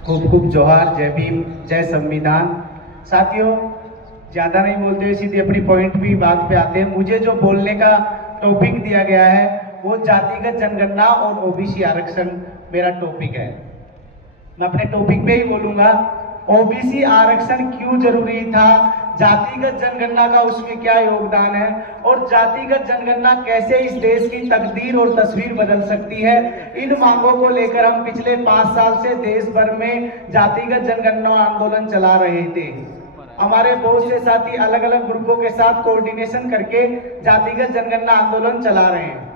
खूब खूब जोहार, जय भीम, जय संविधान। साथियों, ज़्यादा नहीं बोलते हुए सीधे अपनी पॉइंट भी बात पे आते हैं। मुझे जो बोलने का टॉपिक दिया गया है वो जातिगत जनगणना और ओबीसी आरक्षण मेरा टॉपिक है। मैं अपने टॉपिक पे ही बोलूंगा। ओबीसी आरक्षण क्यों जरूरी था, जातिगत जनगणना का उसमें क्या योगदान है और जातिगत जनगणना कैसे इस देश की तकदीर और तस्वीर बदल सकती है। इन मांगों को लेकर हम पिछले 5 साल से देश भर में जातिगत जनगणना आंदोलन चला रहे थे। हमारे बहुत से साथी अलग अलग ग्रुपों के साथ कोऑर्डिनेशन करके जातिगत जनगणना आंदोलन चला रहे हैं।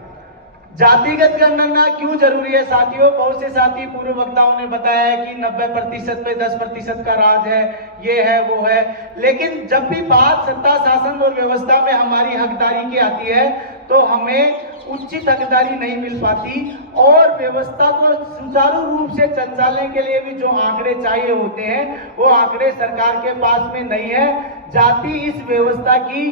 जातिगत जनगणना क्यों जरूरी है साथियों? बहुत से साथी पूर्व वक्ताओं ने बताया है कि 90% पे 10% का राज है, ये है वो है, लेकिन जब भी बात सत्ता शासन और व्यवस्था में हमारी हकदारी की आती है तो हमें उचित हकदारी नहीं मिल पाती और व्यवस्था को सुचारू रूप से संचालन के लिए भी जो आंकड़े चाहिए होते हैं वो आंकड़े सरकार के पास में नहीं है। जाति इस व्यवस्था की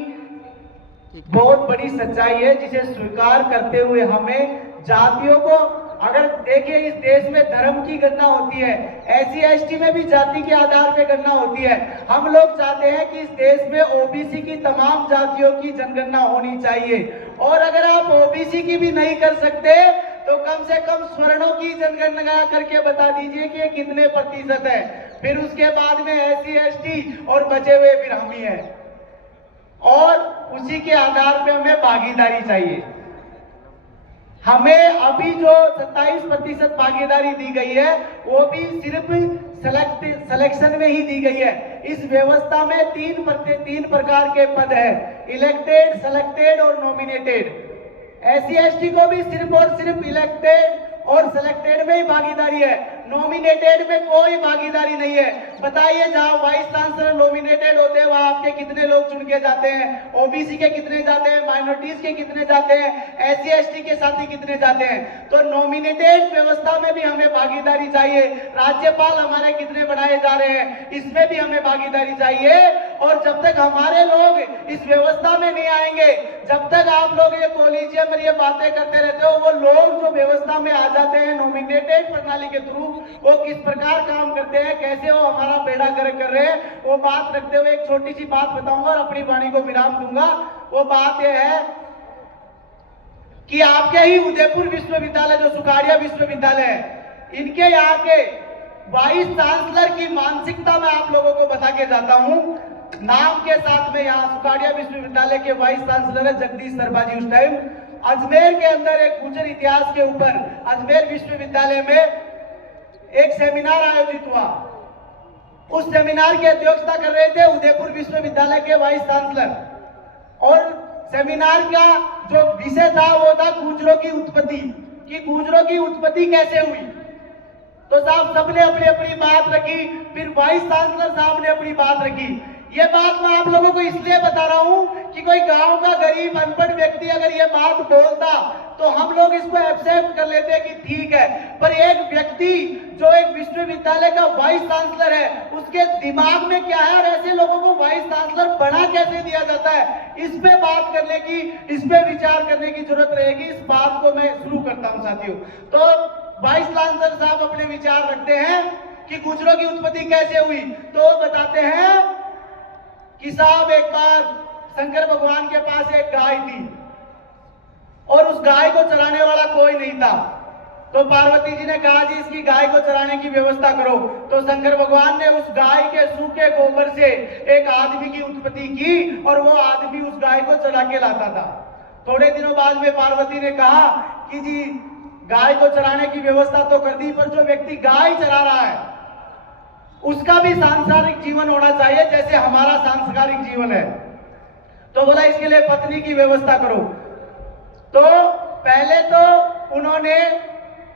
बहुत बड़ी सच्चाई है जिसे स्वीकार करते हुए हमें जातियों को, अगर देखिए इस देश में धर्म की गणना होती है, एससी एसटी में भी जाति के आधार पे गणना होती है। हम लोग चाहते हैं कि इस देश में ओबीसी की तमाम जातियों की जनगणना होनी चाहिए और अगर आप ओबीसी की भी नहीं कर सकते तो कम से कम स्वर्णों की जनगणना करके बता दीजिए कि ये कितने प्रतिशत है। फिर उसके बाद में एससी एसटी और बचे हुए फिर हम ही हैं और उसी के आधार पे हमें भागीदारी चाहिए। हमें अभी जो 27% भागीदारी दी गई है वो भी सिर्फ सिलेक्शन में ही दी गई है। इस व्यवस्था में तीन प्रकार के पद है, इलेक्टेड, सेलेक्टेड और नॉमिनेटेड। एससी एसटी को भी सिर्फ और सिर्फ इलेक्टेड और सिलेक्टेड में ही भागीदारी है, नॉमिनेटेड में कोई भागीदारी नहीं है। बताइए जहां वाइस चांसलर नॉमिनेटेड होते हैं वहां आपके कितने लोग चुन के जाते हैं, ओबीसी के कितने जाते हैं, माइनॉरिटीज के कितने जाते हैं, एससी एसटी के साथी कितने जाते हैं। तो नॉमिनेटेड व्यवस्था में भी हमें भागीदारी चाहिए। राज्यपाल हमारे कितने बनाए जा रहे हैं इसमें भी हमें भागीदारी चाहिए और जब तक हमारे लोग इस व्यवस्था में नहीं आएंगे, जब तक आप लोग ये कॉलेजियम में ये बातें करते रहते हो, वो लोग जो व्यवस्था में आ जाते हैं नॉमिनेटेड प्रणाली के थ्रू, वो किस प्रकार काम करते हैं, कैसे वो हमारा बेड़ा गर्क कर रहे हैं, वो बात रखते हुए एक छोटी सी बात बताऊंगा और अपनी वाणी को विराम दूंगा। वो बात यह है कि आपके ही उदयपुर विश्वविद्यालय जो सुखाड़िया विश्वविद्यालय है, इनके यहाँ के वाइस चांसलर की मानसिकता मैं आप लोगों को बता के जाता हूं। नाम के साथ में यहाँ सुखाड़िया विश्वविद्यालय के वाइस चांसलर है जगदीश सरबाजी। उस टाइम अजमेर के अंदर एक गुर्जर इतिहास के ऊपर अजमेर विश्वविद्यालय में एक सेमिनार आयोजित हुआ। उस सेमिनार की अध्यक्षता कर रहे थे उदयपुर विश्वविद्यालय के वाइस चांसलर और सेमिनार का जो विषय था वो था गुर्जरों की उत्पत्ति, कि गुर्जरों की उत्पत्ति कैसे हुई। तो साहब सबने अपनी अपनी बात रखी, फिर वाइस चांसलर साहब ने अपनी बात रखी। ये बात मैं आप लोगों को इसलिए बता रहा हूं कि कोई गांव का गरीब अनपढ़ व्यक्ति अगर ये बात बोलता तो हम लोग इसको एक्सेप्ट कर लेते कि ठीक है, पर एक व्यक्ति जो एक विश्वविद्यालय का वाइस चांसलर है उसके दिमाग में क्या है और ऐसे लोगों को वाइस चांसलर बना कैसे दिया जाता है, इस पे बात करने की, इस पे विचार करने की जरूरत रहेगी। इस बात को मैं शुरू करता हूं साथियों। तो वाइस चांसलर साहब अपने विचार रखते हैं कि गुर्जरों की उत्पत्ति कैसे हुई, तो बताते हैं कि साहब एक बार शंकर भगवान के पास एक गाय थी और उस गाय को चराने वाला कोई नहीं था। तो पार्वती जी ने कहा जी इसकी गाय को चराने की व्यवस्था करो। तो शंकर भगवान ने उस गाय के सूखे गोबर से एक आदमी की उत्पत्ति की और वो आदमी उस गाय को चरा के लाता था। थोड़े दिनों बाद में पार्वती ने कहा कि जी गाय को चराने की व्यवस्था तो कर दी, पर जो व्यक्ति गाय चरा रहा है उसका भी सांसारिक जीवन होना चाहिए जैसे हमारा सांस्कारिक जीवन है। तो बोला इसके लिए पत्नी की व्यवस्था करो। तो पहले तो उन्होंने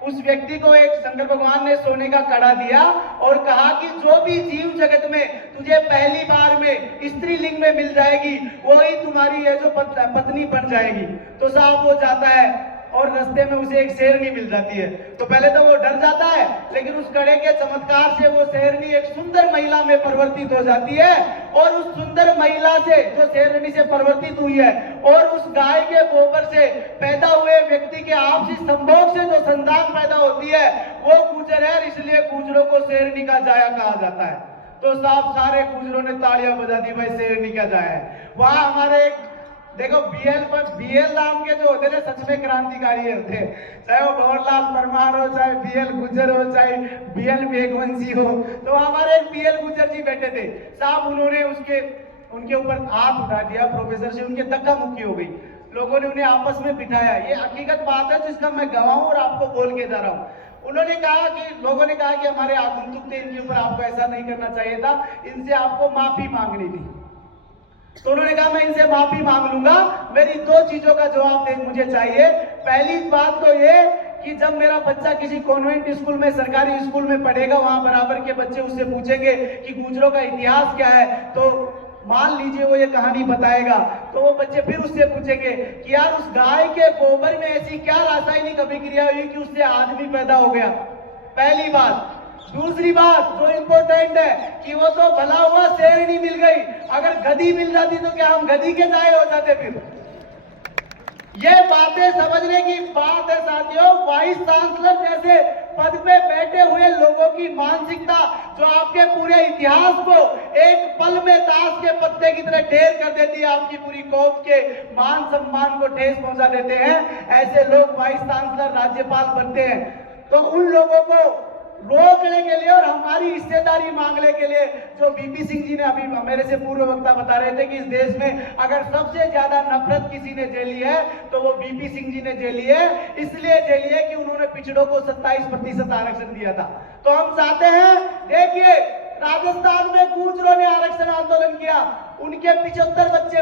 उस व्यक्ति को एक शंकर भगवान ने सोने का कड़ा दिया और कहा कि जो भी जीव जगत में तुझे पहली बार में स्त्री लिंग में मिल जाएगी वही तुम्हारी है जो पत्नी बन जाएगी। तो साहब वो जाता है और रास्ते में उसे एक शेरनी मिल जाती है। तो पहले तो वो डर जाता है, लेकिन उस कड़े के चमत्कार से वो शेरनी एक सुंदर महिला में परिवर्तित हो जाती है और उस सुंदर महिला से जो शेरनी से परिवर्तित हुई है और उस गाय के गोबर से पैदा हुए व्यक्ति के आपसी संभोग से जो संतान पैदा होती है वो गुजर है, इसलिए गुजरों को शेरनी का जाया कहा जाता है। तो साहब सारे गुजरों ने तालियां बजा दी, भाई शेरनी का जाया है। वहां हमारे एक देखो बीएल नाम के जो होते थे सच में क्रांतिकारी होते, चाहे वो भंवरलाल परमार हो, चाहे बीएल गुजर हो, चाहे बीएल मेघवंशी हो। तो हमारे बीएल गुजर जी बैठे थे साहब, उन्होंने उनके ऊपर हाथ उठा दिया प्रोफेसर से, उनके धक्का मुक्की हो गई, लोगों ने उन्हें आपस में बिठाया। ये हकीकत बात है जिसका मैं गवाह हूं और आपको बोल के जा रहा हूं। उन्होंने कहा कि लोगों ने कहा कि हमारे आगंतुक थे, इनके ऊपर आपको ऐसा नहीं करना चाहिए था, इनसे आपको माफी मांगनी थी। तो उन्होंने कहा मैं इनसे माफी मांग लूंगा, मेरी दो चीजों का जवाब मुझे चाहिए। पहली बात तो ये कि जब मेरा बच्चा किसी कॉन्वेंट स्कूल में, सरकारी स्कूल में पढ़ेगा, वहां बराबर के बच्चे उससे पूछेंगे कि गुजरों का इतिहास क्या है, तो मान लीजिए वो ये कहानी बताएगा, तो वो बच्चे फिर उससे पूछेंगे कि यार उस गाय के गोबर में ऐसी क्या रासायनिक अभिक्रिया हुई कि उससे आदमी पैदा हो गया। पहली बात। दूसरी बात जो इंपॉर्टेंट है कि वो तो भला हुआ शेरनी मिल गई, अगर गधी मिल जाती तो क्या हम गधी के जाए हो जाते? फिर ये बातें समझने की बात है साथियों। वाइस चांसलर जैसे पद पे बैठे हुए लोगों की मानसिकता जो आपके पूरे इतिहास को एक पल में ताश के पत्ते की तरह ढेर कर देती है, आपकी पूरी कौम के मान सम्मान को ठेस पहुंचा देते हैं, ऐसे लोग वाइस चांसलर, राज्यपाल बनते हैं। तो उन लोगों को रोकने के लिए और हमारी हिस्सेदारी मांगने के लिए, जो बीपी सिंह जी ने अभी मेरे से पूर्व वक्ता बता रहे थे कि इस देश में अगर सबसे ज्यादा नफरत किसी ने झेली है तो वो बीपी सिंह जी ने झेली है। इसलिए झेली है कि उन्होंने पिछड़ों को 27% आरक्षण दिया था। तो हम चाहते हैं, देखिए राजस्थान में गुजरों ने आरक्षण आंदोलन किया, उनके 75 बच्चे